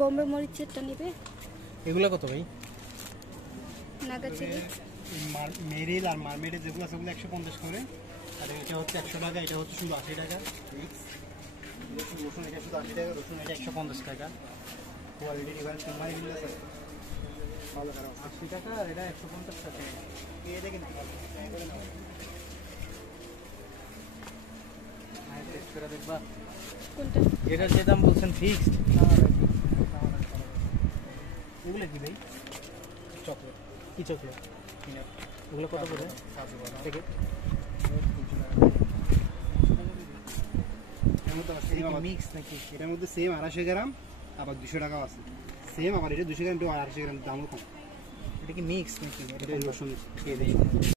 বোম্বে মরিচেরটা নেবে? এগুলো কত ভাই? নাগাচিলি মেরিল আর মারমেডের যেগুলো আছে ওগুলো 150 করে, আর এটা হচ্ছে 100 টাকা, এটা হচ্ছে শুধু 80 টাকা মিক্স। রসুন এটা শুধু 80 টাকা, রসুন এটা 150 টাকা। কোয়ালিটি ডিফারেন্স তোমার এগুলো আছে ভালো খারাপ 80 টাকা আর এটা 150 টাকা। এটা কি না দেখবা কোনটা? এটার যে দাম বলছেন ফিক্সড? এগুলো কি ভাই? চকলেট কি চকলেট? ওগুলো কত করে প্যাকেট? মিক্স নাকি? এটার মধ্যে সেম 250 গ্রাম আবার 200 টাকাও আছে, সেম আবার এটা 200 গ্রাম 250 গ্রাম দামও কম। এটা কি মিক্স নাকি? এটা রসুন খেয়ে দেয়।